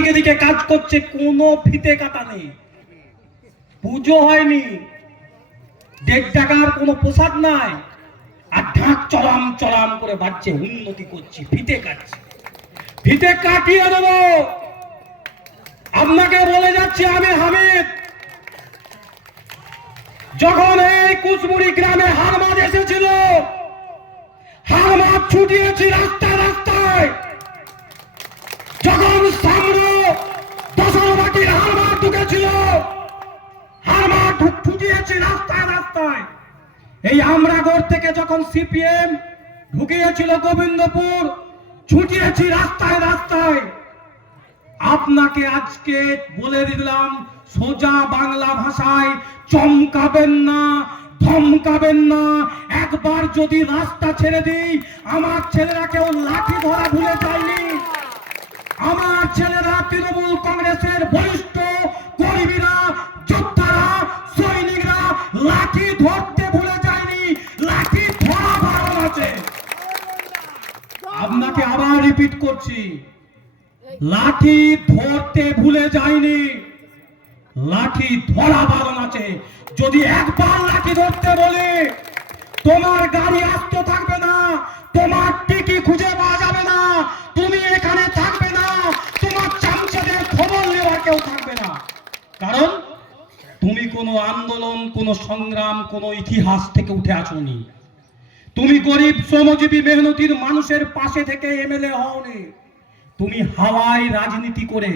দিকে দিকে কাজ করছে, কোনো ফিতে কাটা নেই, পুজো হয়নি, 1.5 টাকার কোনো পোশাক নাই, আর ঢাক চলাম চলাম করে বাড়ছে, উন্নতি করছি, ফিতে কাটছি, ফিতে কাটিয়ে দেবো। আপনাকে বলে যাচ্ছি আমি হামিদ, যখন এই কুচমুড়ি গ্রামে হারমাদ এসেছিল, হারমাদ ছুটিয়েছি রাস্তায় রাস্তায়। যখন সামনে দশরবাটির হারমাদ ঢুকেছিল, হারমাদ ছুটিয়েছি রাস্তায় রাস্তায়। এই আমরাগড় থেকে যখন সিপিএম ঢুকিয়েছিল গোবিন্দপুর, ছুটিয়েছি রাস্তায় রাস্তায়। আপনাকে আজকে বলে দিলাম, সোজা বাংলা ভাষায়, চমকাবেন না, ধমকাবেন না। একবার যদি রাস্তা ছেড়ে দিই, আমার ছেলেরা কেউ লাঠি ধরা ভুলে যায়নি। আমার ছেলেরা তৃণমূল কংগ্রেসের বরিষ্ঠ কর্মীরা, যোদ্ধারা, সৈনিকরা লাঠি ধরতে ভুলে যায়নি, লাঠি ধরা বারণ আছে। আপনাকে আবার রিপিট করছি, লাঠি ধরতে ভুলে যায়নি, লাঠি ধরা বারণ আছে। যদি একবার লাঠি ধরতে বলে, তোমার গাড়ি আসতে থাকবে না, তোমার টিকি খুঁজে পাওয়া যাবে না, তুমি এখানে থাকবে না, তোমার চামচাদের খবর নেওয়ার কেউ থাকবে না। কারণ তুমি কোনো আন্দোলন, কোনো সংগ্রাম, কোনো ইতিহাস থেকে উঠে আসোনি। তুমি গরিব শ্রমজীবী মেহনতির মানুষের পাশে থেকে এমএলএ হওনি। তুমি হাওয়ায় রাজনীতি করে